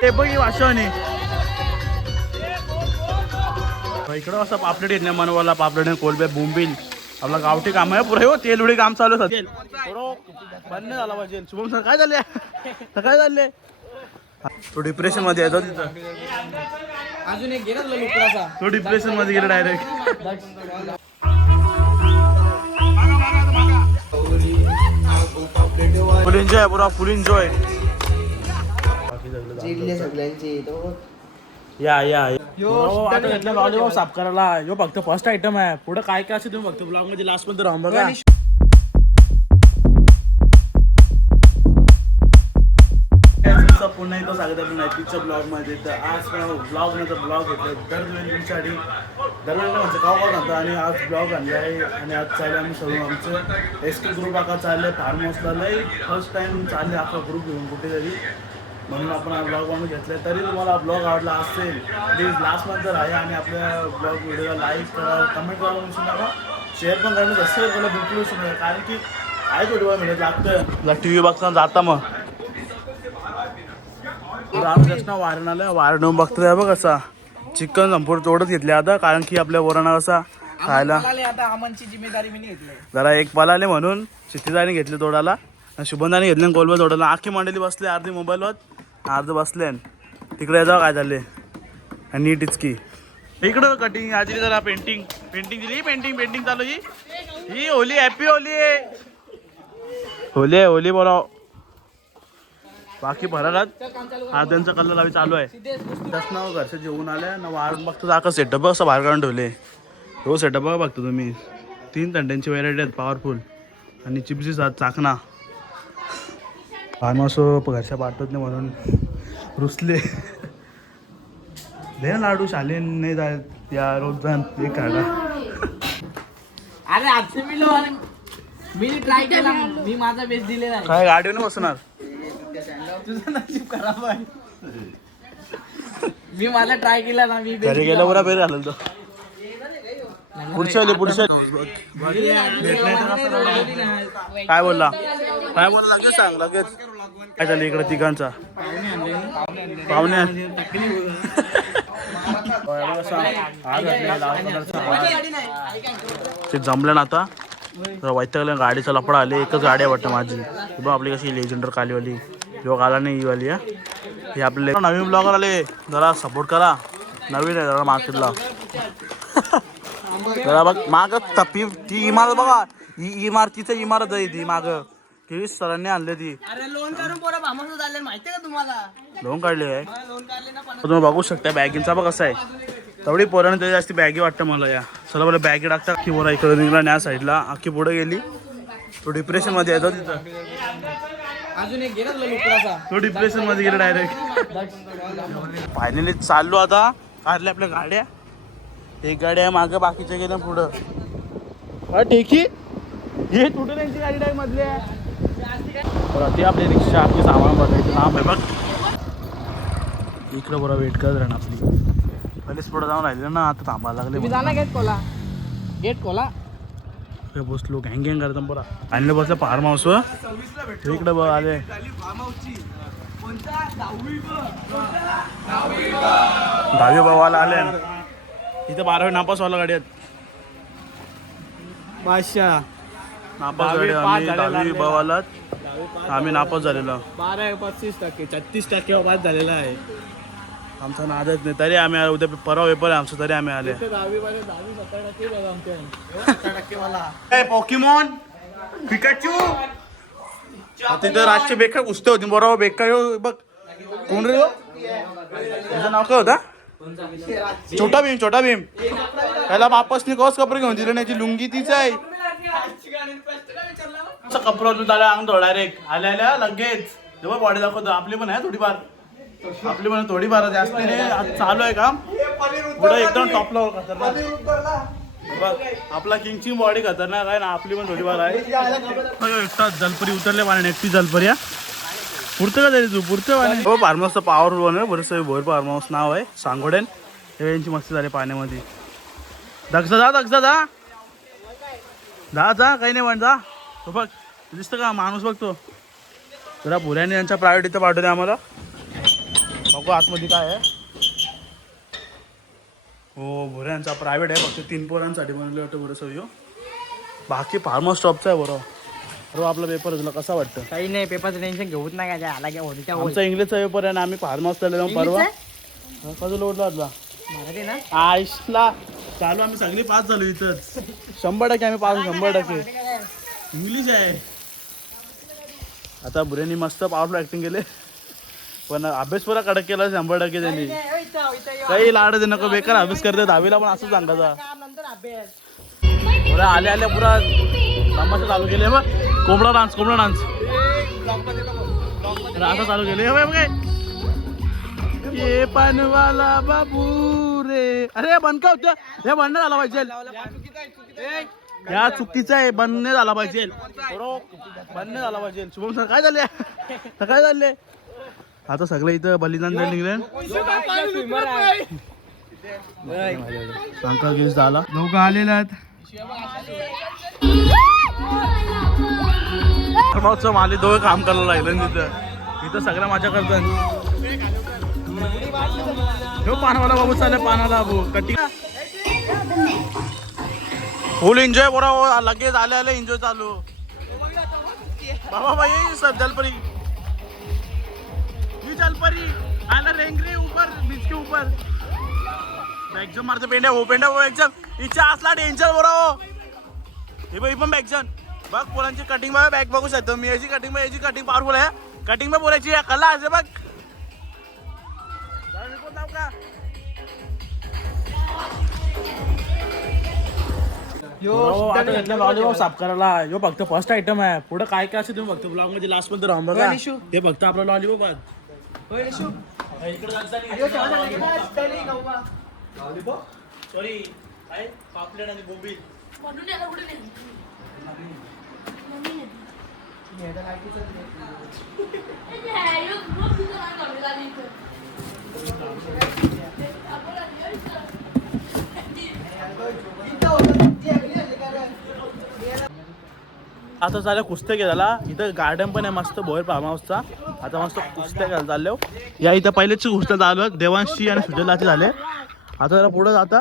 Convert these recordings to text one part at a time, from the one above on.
ते बघ वाशवानी इकडं असं पापलेट येत नाही मनवाला पापलेट कोलबे बोंबील आपला गावठी काम आहे पुरे हो तेल उडी काम चालू असेल बंद झाला पाहिजे शुभम सर काय झाले काय झाले तो डिप्रेशन मध्ये येतो तिथं अजून एक गेला तुला लुकडाचा तो डिप्रेशन मध्ये गेला डायरेक्ट फुल एन्जॉय पुरा फुल एन्जॉय सगळ्यांची या आता घेतलं लॉलीपॉप साफ करायला यो फक्त फर्स्ट आयटम आहे पुढे काय काय असेल तुम्ही फक्त ब्लॉग मध्ये लास्ट मध्ये राहून बघा पुन्हा एकदा सांगत आहे नाईटच्या ब्लॉग मध्ये तर आज ब्लॉग नंतर ब्लॉग घेतलं दर तुमच्यासाठी दरवेळेला म्हणजे गाव घालतो आणि आज ब्लॉग आणला आहे आणि आज चालले आम्ही सर्व आमचं एस के ग्रुप आका चाललं फार्म हाऊसला लई फर्स्ट टाइम चालले आपला ग्रुप घेऊन कुठेतरी म्हणून आपण हा ब्लॉग बनवून घेतला तरी तुम्हाला ब्लॉग आवडला असेल प्लीज लास्ट नंतर आहे आणि आपल्या ब्लॉग व्हिडिओला लाईक करा कमेंट करा विसरू नका शेअर पण करणं सबस्क्राईब करायला बिलकुल विसरू नका कारण की काय व्हिडिओ मिळत लागतं टी व्ही बघताना जाता मग रामकृष्ण वारण आलं वारण बघतोय बघ कसा चिकन संपूर्ण तोडत घेतले आता कारण की आपल्या वरणा कसा खायला जिम्मेदारी मी घेतली जरा एक पलाले म्हणून क्षितिजाने घेतले तोडाला शुभंदाने घेतले कोलबा तोडाला आखी मंडळी बसले अर्धी मोबाईलवर अर्ध बसले तिकडे जाऊ काय झाले आणि नीट इचकी इकडं कटिंग आजी जरा पेंटिंग दिली पेंटिंग चालू ही होली हॅपी होली होली बोला बाकी भरारात त्यांचा कलर लावी चालू आहे त्याच नाव घरचं जेवून आलं ना वारून बघतो दाखव सेटअप असं बाहेर काढून ठेवले हो सेटअप बघा बघतो तुम्ही 3 थंड्यांची व्हेरायटी आहेत पॉवरफुल आणि चिप्सी चाकणा फार्म हाऊस घरच्या पाठवत नाही म्हणून रुसले दे लाडू शालेन नाही जात या रोज जाण एक काढा अरे आजचे मी ट्राय केला मी माझा बेस्ट दिलेला आहे काय गाडीवर बसणार तुझं नशीब खराब आहे मी माझा ट्राय केला ना मी घरी गेला बरा बेर झालं तो पुढच्या काय बोलला लगेच सांग लगेच काय झालं इकडे तिघांचा पाहुणे ते जमलं ना आता वैतागल्या गाडीचा लपडा आले एकच गाडी आहे वाटतं माझी बघ आपली कशी लेजेंडर कालीवाली किंवा आला नाही ही वाली हे आपले नवीन ब्लॉगर आले जरा सपोर्ट करा नवीन आहे जरा मार्केटला जरा बघ माग तपी ती इमारत बघा ही इमारतीचं इमारत आहे ती माग किरीश सरांनी आणली ती लोन करून पोरं भामसच आले माहिती का तुम्हाला लोन काढले आहे लोन काढले ना तुम्ही बघू शकता बॅगींचा बघ कसा आहे तेवढी पोराने तरी जास्ती बॅगी वाटतं मला या चला बरं बॅगी टाकता की बोला इकडे निघला या साईडला अख्खी पुढे गेली तो डिप्रेशन मध्ये येतो तिथं अजून एक गेला तुला लुकडाचा तो डिप्रेशन मध्ये गेला डायरेक्ट फायनली चाललो आता काढल्या आपल्या गाड्या एक गाडी आहे मागं बाकीच्या गेल्या पुढं ठेकी हे तुटून त्यांची गाडी टाईम मधली आहे बरं ते आपली रिक्षा आपली सामान बघायचं लांब आहे बघ इकडं बरं वेट करत राहणार आपली पहिलेच पुढं जाऊन राहिले ना आता थांबायला लागले जाणार गेट खोला बसलो गँग करतो बरं आणलं बसलं फार्म हाऊस इकडे बघ आले दहावी भावाला आले इथं 12वी नापास व्हायला गाडी आहेत बादशाह नापास गाडी आम्ही 10वी भावाला आम्ही नापास झालेलो 12-25% 36% पास झालेला आहे आमचा नादच नाही तरी आम्ही उद्या परवा पेपर आहे आमचं तरी आम्ही आले 10-70% पोकीमॉन पिकाचू तिथं रातचे बेकार कुस्ते होती बरोबर बेकार बघ कोण रे त्याचं नाव काय होता छोटा भीम त्याला वापस कस कपडे घेऊन दिले नाही लुंगी तीच आहे कपडा झाला अंग डायरेक्ट आल्या लगेच तेव्हा बॉडी दाखवतो आपली पण आहे थोडीफार जास्त नाही आज चालू आहे काम पुढे एकदम टॉपला खतरनाक बघ आपला किंगची बॉडी खतरनाक आहे ना आपली पण थोडीफार आहे एकटा जलपरी उतरले पाण्याने एकटी जलपरी पुरतं का तरी तू पुरतं पाणी हो फार्म हाऊसचं पॉवरफुल आहे बरंच भोर फार्म हाऊस नाव आहे सांगोडेन यांची मस्ती झाली पाण्यामध्ये दक्षा जा काही नाही म्हण जा तो बघ दिसतं का माणूस बघतो जरा भुऱ्याने यांच्या प्रायोरिटी तर पाठवते आम्हाला बघू दाखव आतमध्ये काय आहे. हो भोऱ्यांचा प्रायव्हेट आहे फक्त 3 पोरांसाठी बनवलं वाटतं बरं सवय. बाकी फार्म स्टॉपचा आहे बरं. बरोबर आपला पेपर तुला कसा वाटतं. काही नाही पेपरचं टेन्शन घेऊच नाही काय आला काय आमचा इंग्लिशचा पेपर आहे आणि आम्ही फार्म हाऊसला जाऊन परवा कसं लोटला होता मराठी ना आईशला चालू आम्ही सगळी पास झालो इथंच 100% आम्ही पास 100% इंग्लिश आहे. आता बुऱ्यांनी मस्त पॉवरफुल ऍक्टिंग केले पण अभ्यास पुरा कडक केला 100% त्यांनी. काही लाड दे नको बेकार अभ्यास करते 10वीला पण असं सांगायचा. पुरा आल्या आल्या पुरा तमाशा चालू केले बघ. कोंबडा डान्स असं चालू केले काय ये पानवाला बाबू रे. अरे बंद का होतं हे बंद झाला पाहिजे. या चुकीचं आहे बंद नाही झाला पाहिजे. बंद नाही झाला पाहिजे. शुभम सर काय झाले आता सगळं इथं बलिदान द्यायला निघले. सांगता गिस झाला लोक आलेले आहेत. माली दोघं काम करायला लागलं तिथं सगळ्या माझ्या करतात. पानावाला बाबू चालेल पानाला बाबू कटिंग फुल एन्जॉय बरोबर लगेच आले एन्जॉय चालू. बाबा भाई सब जलपरी आला रेंगरे ऊपर बीच के ऊपर बॅकजन मारते पेंड्या हो बॅकजन इच्छा असला डेंजर बरोबर. हे बघ पण बॅकजन बघ पोरांची कटिंग बघ बॅक बघू शकतो मी. याची कटिंग पावरफुल आहे. कटिंग में बोलायची कला आहे बघ. लॉलीपॉप साफ करायला यो फक्त फर्स्ट आयटम आहे. पुढे काय काय असेल तुम्ही फक्त ब्लॉग मध्ये लास्ट मध्ये राहून बघा. हे फक्त आपलं लॉलीपॉप सॉरी काय पापलेट आणि गोबी आता चालू कुस्त्या घ्यायला. इथं गार्डन पण आहे मस्त भोर फार्म हाऊसचा. आता मस्त कुस्त्या घ्यायला चाललो. या इथं पहिलेच कुस्त्या चालू आहेत देवांशी आणि सुजलाची झाले. आता जरा पुढं जाता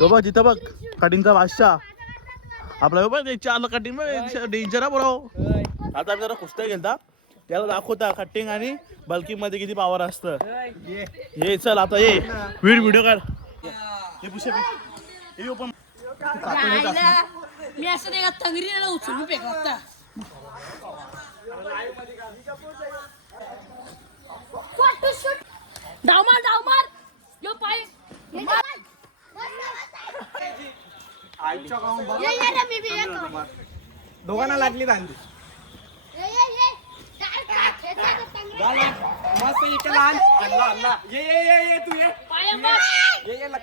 तो बघ तिथं बघ कटिंगचा बादशाह आपला बघ आलं कटिंग बघ डेंजर बरोबर. आता आम्ही जरा कुस्त्या घेता त्याला दाखवता कटिंग आणि बल्किंग मध्ये किती पावर असतं. हे चल आता ये व्हिडिओ काढ. हे पुशे हे पण मी असं नाही का तंगरीला उचलून फेकता. डाव मार यो पाय दोघांना लागली दांडी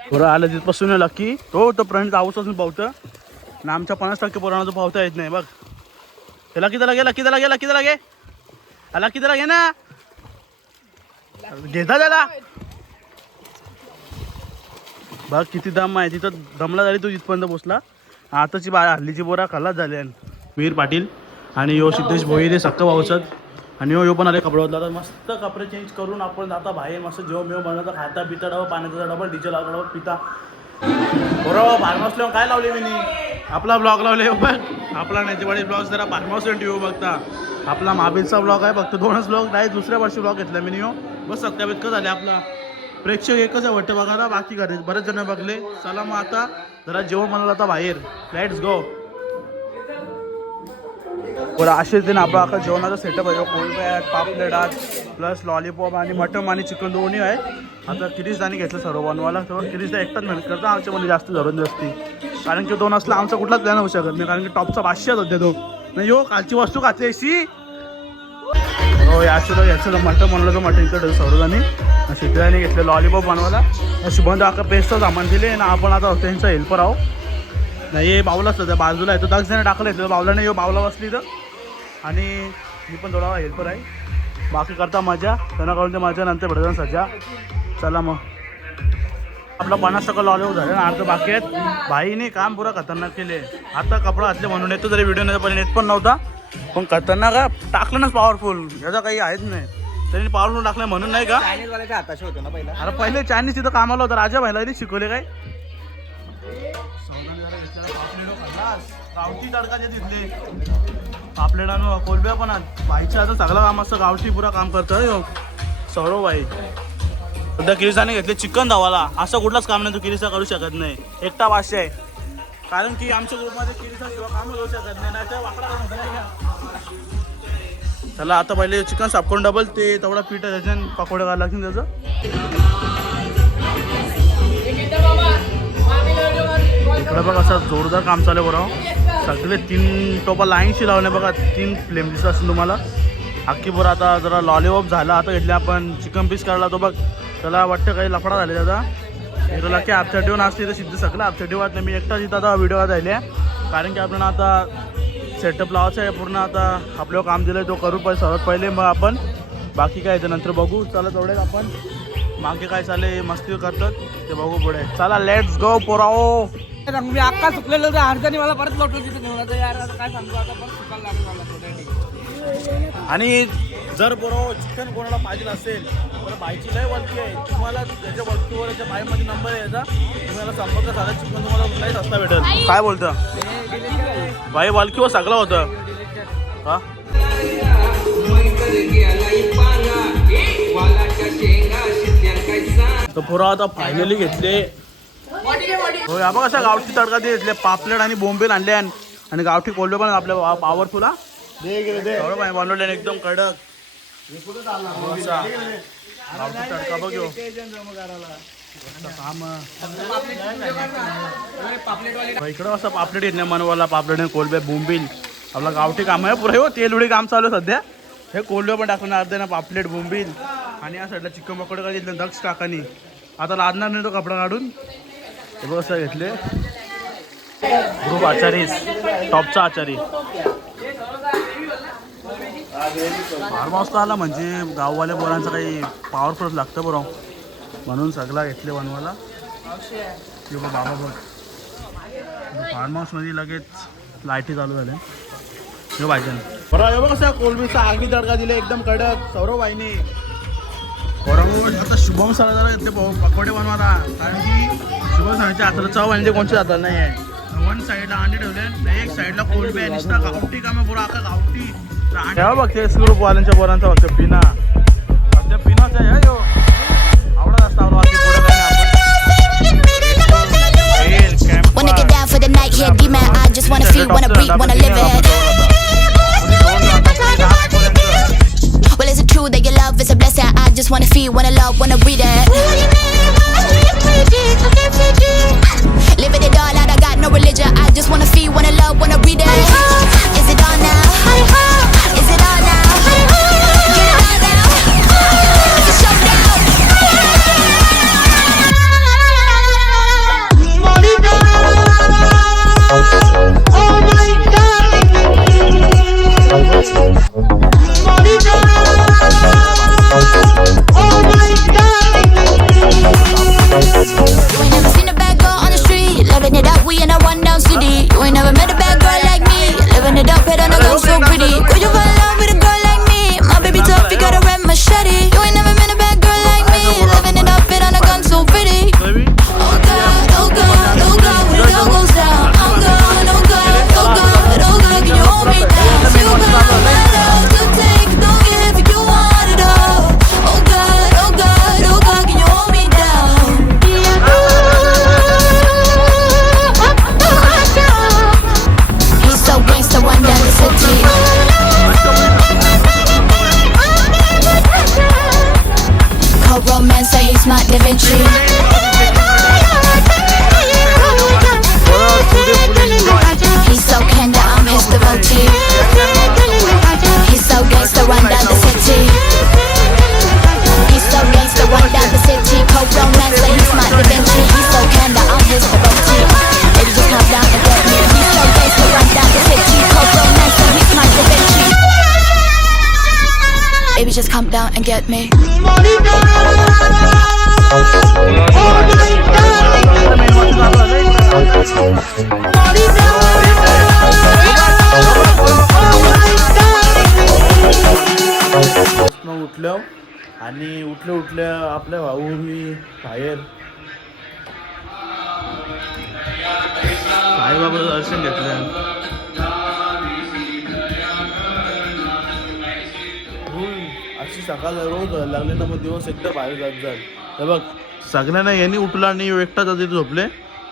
थोडं आलं तिथपासून लकी तो फ्रंट जाऊच असून पावतं ना. आमच्या 50% पोरांना तो पावता येत नाही बघ. हे लकीला घे ना घेता त्याला बघ किती दम आहे तिथं. दमला झाली तू जिथपर्यंत पोचला. आताची हल्लीची बोरा खल्लाच झाली. वीर पाटील आणि यो सिद्धेश भोईरे सक्का भाऊसत आणि यो पण आले कपडे होता. तर मस्त कपडे चेंज करून आपण जाता बाहेर मस्त जेव्हा मेव बनवता खाता पिता डबा पाण्याचा डबा डीजे लावला पिता बरोबर. फार्म हाऊसला काय लावले मी आपला ब्लॉग लावले बघ. आपला नेतेवाडी ब्लॉग जरा फार्म हाऊस टीव्ही बघता. आपला महाबीरचा ब्लॉग आहे फक्त 2च ब्लॉग नाही. दुसऱ्या वर्षी ब्लॉग घेतला मी बस सत्यावीत का झाले. आपला प्रेक्षक एकच वाटतं बघायला बाकी करे बरेच जण बघले. चला मग आता जरा जेवण बनवलं आता बाहेर लेट्स गो. बरं असेच दिन आपला अख्खा जेवणाचा सेटअप आहे. कोल्ड बॅट पापलेटात प्लस लॉलीपॉप आणि मटन आणि चिकन दोन्ही आहे. आता किरीजदानी घेतलं सर्व बनवायला. तर किरीजदा एकटाच मेहनत करता. आमच्यामध्ये जास्त जरूर असते कारण की 2 असला आमचा कुठलाच प्लॅन होऊ शकत नाही कारण की टॉपचा बादशाच होते तो नाही. यो कालची वस्तू खाते अशी हो याचं मटन बनवलं तर मटन इकडं सर्वजणी शेतकऱ्यांनी घेतलं लॉलीपॉप बनवायला. शुभंत अख्खा पेस्टचं सामान दिले ना. आपण आता त्यांचा हेल्पर आहो नाही. हे बावलाच होतं बाजूला आहे तो 10 जण टाकलं येतं बावला नाही. बावला बसली तर आणि मी पण थोडा हेल्पर आहे. बाकी करता मजा त्यांना करून ते मजा नंतर भेटतात सध्या. चला मग आपला 50% लॉलीपॉप झालं ना. अर्ध बाकी आहेत. भाईने काम पुरा खतरनाक केले. आता कपडा घातले म्हणून येतो जरी व्हिडिओ नाही पण येत पण नव्हता पण खतरनाक टाकलं नाच पॉवरफुल याचा काही आहेच नाही. त्यांनी पावडून टाकलं म्हणून नाही का? चायनीज वाल्याच्या हाताशी होतो ना पहिला. अरे पहिले चायनीज तिथं कामाला होतं राजा भाईला शिकवले काय गावठी तडका जे तिथले पापलेटानं कोलब्या पण बाईच्या आता सगळं काम असतं गावठी पुरा काम करतं सौरव बाई. सध्या किरीसाने घेतले चिकन धावाला. असं कुठलाच काम नाही तो किरीसा करू शकत नाही. एकटा वाशी आहे कारण की आमच्या ग्रुपमध्ये किरीसा किंवा काम करू शकत नाही तर वाकडा काम होतं नाही का? चला आता पहिले चिकन साफ करून डबल ते तेवढा पीठ त्याच्यानं पकोडे घालायला लागतील त्याचं. इकडे बघा असं जोरदार काम चालू आहे बरं. सगळे 3 टोपा लाईनशी लावले बघा. 3 फ्लेम दिसत असेल तुम्हाला. अख्खी बरं आता जरा लॉलीपॉप झाला. आता घेतले आपण चिकन पीस काढला तो बघ. त्याला वाटतं काही लफडा झाले दादा. तुला की आपच्याटीवर असते तर सिद्ध सगळं आपच्याटी वाटलं. मी एकटाच इथं आता व्हिडिओ राहिले कारण की आपल्याला आता सेटअप लावायचा आहे पूर्ण. आता आपल्याला काम दिलं आहे तो करू पण सर्वात पहिले मग आपण बाकी काय ते नंतर बघू. चला तेवढेच आपण मागे काय चालले मस्ती करतात ते बघू पुढे. चला लेट्स गो पोराओ. मी अक्का सुकलेलो होतो अर्ध्याने मला परत लोटलं तिथे घेऊन आता यार आता काय सांगतो आता परत सुकायला लागेल मला थोड्या. आणि जर बरोबर चिकन कोणाला पाहिजे असेल तर बाईची लय वलकी आहे. तुम्हाला त्याच्या वलकीवर त्याच्या बाईमध्ये नंबर आहे याचा. तुम्हाला संपर्क झाला चिकन तुम्हाला कुठलाही सस्ता भेटेल. काय बोलतं बाई वलकीवर सगळं होतं हा. तर पुरा आता फायनली घेतले हो. या बघ अशा गावठी तडका ते घेतले. पापलेट आणि बोंबील आणले आणि गावठी कोल्हे पण आपल्या पॉवरफुल हा बनवले एकदम कडक. गावठी तडका बघ इकडं असं पापलेट येत नाही मनवाला. पापलेट आणि कोलबे बोंबील आपला गावठी काम आहे पुरे हो. तेलउडी काम चालू आहे सध्या. हे कोल्हे पण टाकून अर्धे ना पापलेट बोंबील आणि या साईडला चिकन पकोडे का घेतले दक्ष काकानी. आता लादणार नाही तो कपडा काढून. हे बघ असं घेतले. ग्रुप आचारी टॉपचा आचारी. फार्म हाऊसला आला म्हणजे गाववाल्या पोरांचं काही पॉवरफुलच लागतं बरं म्हणून सगळा घेतले बनवायला. किंवा बाबा बघ फार्म हाऊसमध्ये लगेच लाईटी चालू झाल्या हे पाहिजे बरं. हे बघ कसं कोलबीचा आगी तडका दिले एकदम कडक सौरव बाईने. बरोबर आता शुभम सर जरा घेतले पकोडे बनवायला कारण की शुभम सरांच्या हाताला चव आणि ते कोणच्या हाताला नाही आहे. 1 साईडला अंडे ठेवले एक साईडला कोलबी आहे. नुसता गावठी काम आहे पुरा अख्खा गावठी. तेव्हा बघते ग्रुप वाल्यांच्या पोरांचा बघते पिना सध्या पिनाच आहे यो. आवडत असतं बाकी पुढे Wanna get down for the night, yeah, D-man. I just wanna feel, wanna breathe, wanna live it. Well, is it true that your love is a blessing? I just wanna feel, wanna love, wanna breathe it. Living it all out, I got no religion. I just wanna feel, wanna love, wanna breathe it. Is it on now? Is it on now? Get it on now. It's a showdown. Just come down and get me. उठल्यावर आणि उठल्या आपल्या भाऊ मी बाहेर साईबाबाचं दर्शन घेतलं. अशी सकाळ रोज लागले ना मग दिवस एकदा बाहेर जात. तर बघ सगळ्यांना यांनी उठला आणि एकटाच तिथे झोपले.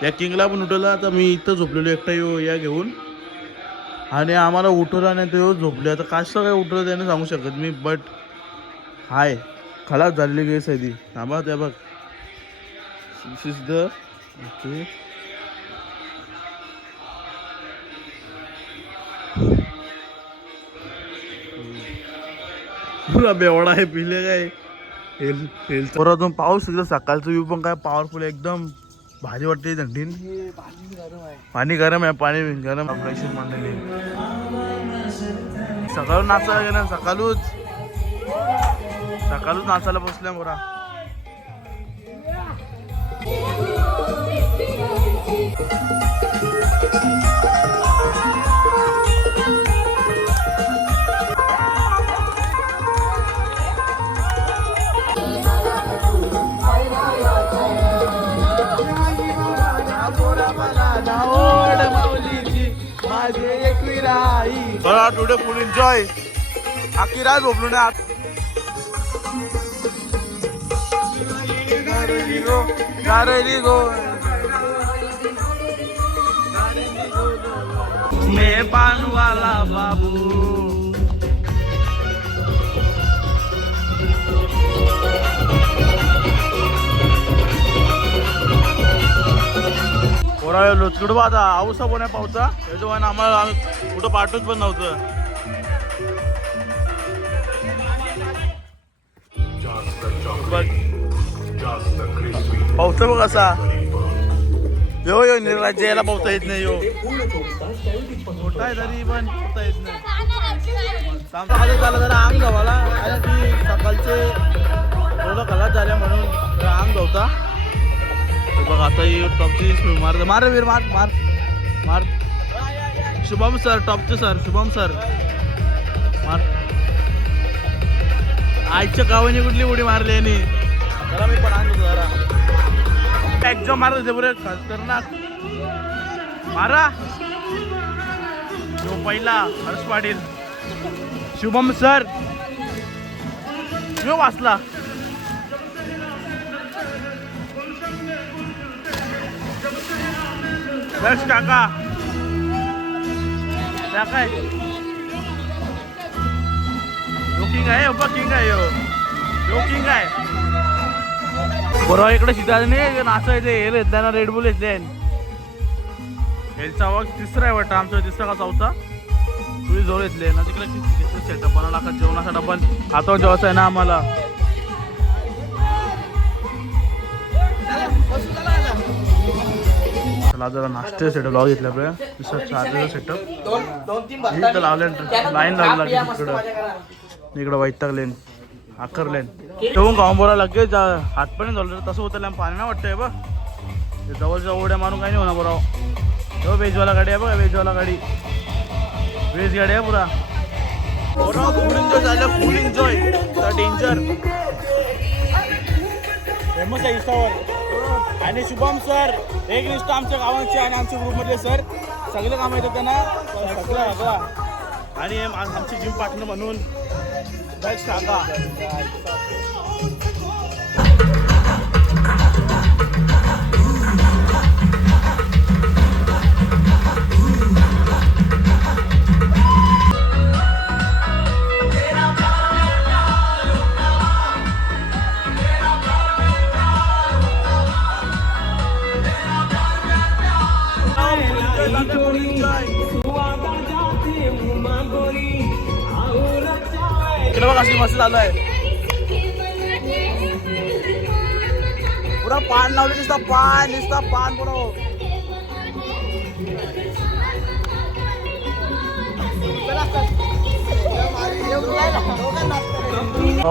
या किंगला पण उठवला तर मी इथं झोपलेलो एकटा या घेऊन आणि आम्हाला उठवला नाही तो झोपले. आता कसं काय उठवलं त्याने सांगू शकत मी बट हाय खलास झालेली केस आहे ती. थांबा त्या बघ सिद्ध ओके पुरा बेवडा आहे पिले काय परतून पाऊस एकदम सकाळचं व्यू पण काय पॉवरफुल एकदम भाजी वाटते थंडीन. पाणी गरम आहे पाणी गरम फ्रेशर मांडलेली सकाळून नाचायला गेलं सकाळूच नाचायला बसल्या मोरा. टुडे फुल एन्जॉय आखी रात झोपलो ना आत मैं पान वाला बाबू लोचकडू आता आवसा पण आहे पावसा त्याच्यामुळे आम्हाला कुठं पाठवत पण नव्हतं. पावसा बघ असा यो यो निर्राज्य याला पावसा येत नाही. यो मोठा आहे तरी पण पावसा येत नाही. झालं जरा अंग गावाला की सकाळचे थोडं खलास झाल्या म्हणून जरा अंग गावता. बघ आता टॉपची मार वीर मार मार मार शुभम सर टॉपचे सर शुभम सर मार. आईच्या गावाने कुठली उडी मारली यांनी जरा मी पण आणतो जरा एक्झाम मारत होते बरे खतरनाक मारा. जो पहिला हर्ष पाटील शुभम सर जो वाचला बस काका त्या काय जोकिंग आहे किंग आहे जोकिंग आहे. बरोबर इकडे सीताने नाचायचे हेल येत ना रेड बुल येते हेलचा आवाज तिसरा आहे वाटतं आमचा तिसरा का चौथा तुम्ही जोर येतले ना तिकडे सेटअप बनवला का जेवणासाठी पण हातावर जेवायचं आहे ना आम्हाला. चला जरा नाश्ते सेटअप लावून घेतलं आपल्या दुसरा सेटअप इथं लावले लाईन लावली लागली तिकडं इकडं वैतागलेन आकरलेन ठेवून गाऊन बोला लगेच हात पण झालं तसं होतं पाणी नाही वाटतंय बघ जवळच्या उड्या मारून काही नाही होणार बरोबर. हो वेजवाला गाडी आहे बघा वेजवाला गाडी वेज गाडी आहे पुरा फुल एन्जॉय झालं फुल एन्जॉय डेंजर फेमस आहे इंस्टावर. आणि शुभम सर एक लिस्ट आमच्या गावांचे आणि आमच्या ग्रुपमधले सर सगळे कामं येतात त्यांना सगळं बघा. आणि आमची जिम पार्टनर म्हणून बेस्ट काका इकडे बघ अशी मस्त चालू आहे पुरा पान लावले नुसता पान पुरा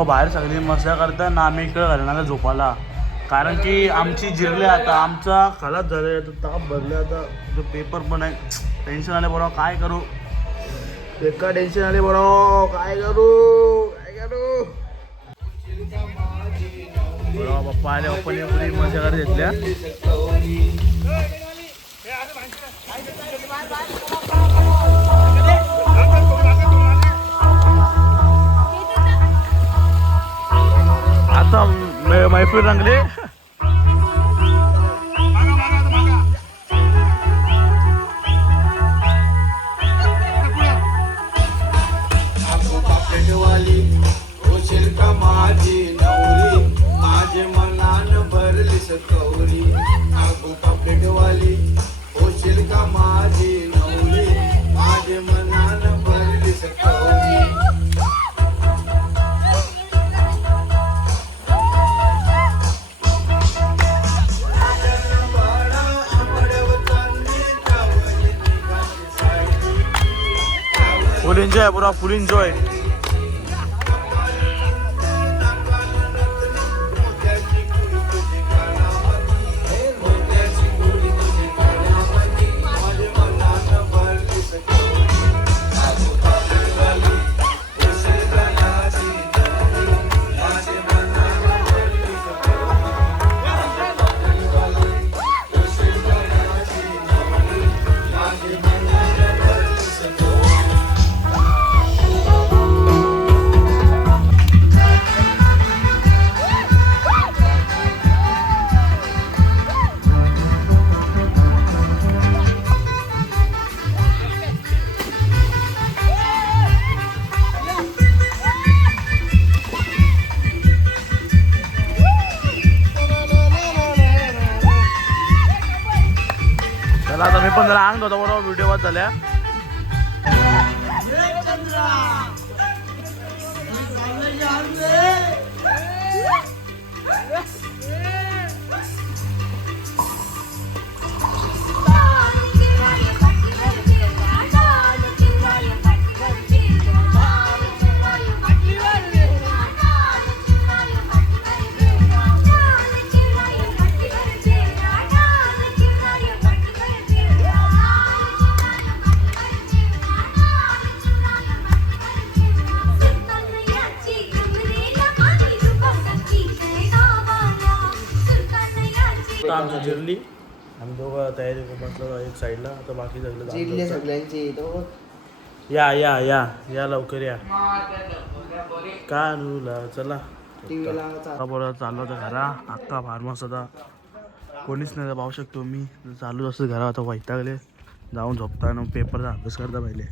बाहेर सगळी मस्त्या करतात ना आम्ही इकडे घालणार झोपाला कारण की आमची जिरले आता आमचा खलास झाले ताप भरले आता पेपर पण आहे टेन्शन आले बरोबर काय करू एका टेन्शन आले बरोबर काय करू बरोबर पप्पा आले, पप्पाने पुरी मजा करत घेतल्या. आता मैफिल रंगले. माझी नवरी माझे मनान भरली सकवरी. आगो पापलेटवाली होशील का माझी नवरी माझे मनान भरली सकवरी. फुल एन्जॉय, पुरा फुल एन्जॉय. आता मी पण जरा अंग होता बरोबर व्हिडिओ वर झाल्या. आमची जिरली, आम्ही दोघं तयारी बसलो एक साईडला. आता बाकी सगळं सगळ्यांची या या या या लवकर या. कानूला चला बरोबर चाललो होता घरा. अख्खा फार्महाऊस होता, कोणीच नाही पाहू शकतो मी. चालू असं घरा आता वैतागले, जाऊन झोपता पेपरचा अभ्यास करता पहिले.